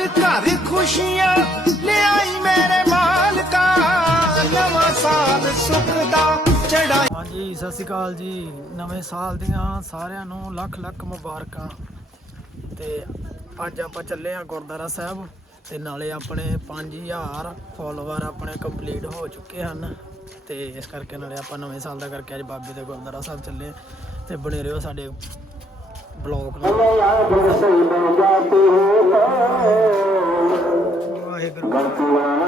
ਹਰ ਘਰ ਖੁਸ਼ੀਆਂ ਲਿਆਈ ਮੇਰੇ ਮਾਲਕਾ। ਨਵਾਂ ਸਾਲ ਸੁੱਖ ਦਾ ਚੜਾਈ ਹਾਂਜੀ, ਸਤਿ ਸ਼੍ਰੀ ਅਕਾਲ ਜੀ। ਨਵੇਂ ਸਾਲ ਦੀਆਂ ਸਾਰਿਆਂ ਨੂੰ ਲੱਖ ਲੱਖ ਮੁਬਾਰਕਾਂ। ਤੇ ਅੱਜ ਆਪਾਂ ਚੱਲੇ ਆ ਗੁਰਦੁਆਰਾ ਸਾਹਿਬ। ਤੇ ਨਾਲੇ ਆਪਣੇ 5000 ਫੋਲੋਵਰ ਆਪਣੇ ਕੰਪਲੀਟ ਹੋ ਚੁੱਕੇ ਹਨ। ਤੇ ਇਸ ਕਰਕੇ ਨਾਲੇ ਆਪਾਂ ਨਵੇਂ ਸਾਲ ਦਾ ਕਰਕੇ ਅੱਜ ਬਾਬੇ ਦੇ ਗੁਰਦੁਆਰਾ ਸਾਹਿਬ ਚੱਲੇ ਤੇ ਬਣੇ ਰਹੋ ਸਾਡੇ ਬਲੌਗ ਨਾਲ।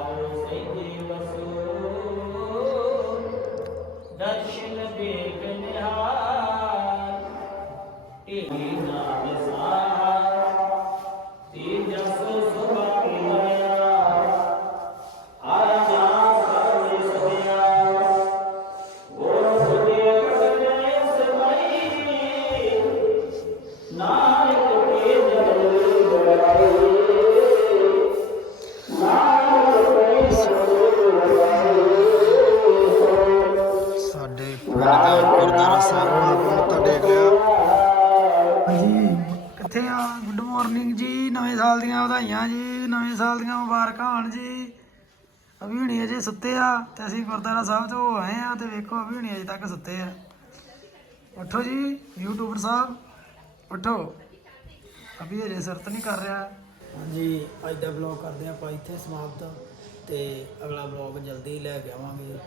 ਸੁਖ ਪਾਵੋ ਸਾਡੇ ਪਿੰਡ ਦਾ ਗੁਰਦੁਆਰਾ ਸਾਹਿਬ ਹੁਣ ਆਪਾਂ ਮੱਥਾ ਟੇਕ ਲਿਆ ਹਾਂਜੀ ਕਿੱਥੇ ਆ? ਗੁੱਡ ਮਾਰਨਿੰਗ ਜੀ ਨਵੇਂ ਸਾਲ ਦੀਆਂ ਵਧਾਈਆਂ ਜੀ ਨਵੇਂ ਸਾਲ ਦੀਆਂ ਮੁਬਾਰਕਾਂ ਹੋਣ ਜੀ। ਅਭੀ ਹੁਣੀ ਅਜੇ ਸੁੱਤੇ ਆ ਤੇ ਅਸੀਂ ਗੁਰਦੁਆਰਾ ਸਾਹਿਬ ਤੋਂ ਆਏ ਆ ਤੇ ਵੇਖੋ ਅਭੀ ਹੁਣੀ ਅਜੇ ਤੱਕ ਸੁੱਤੇ ਆ। ਉੱਠੋ ਜੀ ਯੂਟਿਊਬਰ ਸਾਹਿਬ ਉੱਠੋ। ਅਭੀ ਅਜੇ ਸੁਰਤ ਨਹੀਂ ਕਰ ਰਿਹਾ। ਹਾਂਜੀ ਅੱਜ ਦਾ ਵਲੌਗ ਕਰਦੇ ਆਪਾਂ ਇੱਥੇ ਸਮਾਪਤ ਤੇ ਅਗਲਾ ਵਲੌਗ ਜਲਦੀ ਲੈ ਕੇ ਆਵਾਂਗੇ।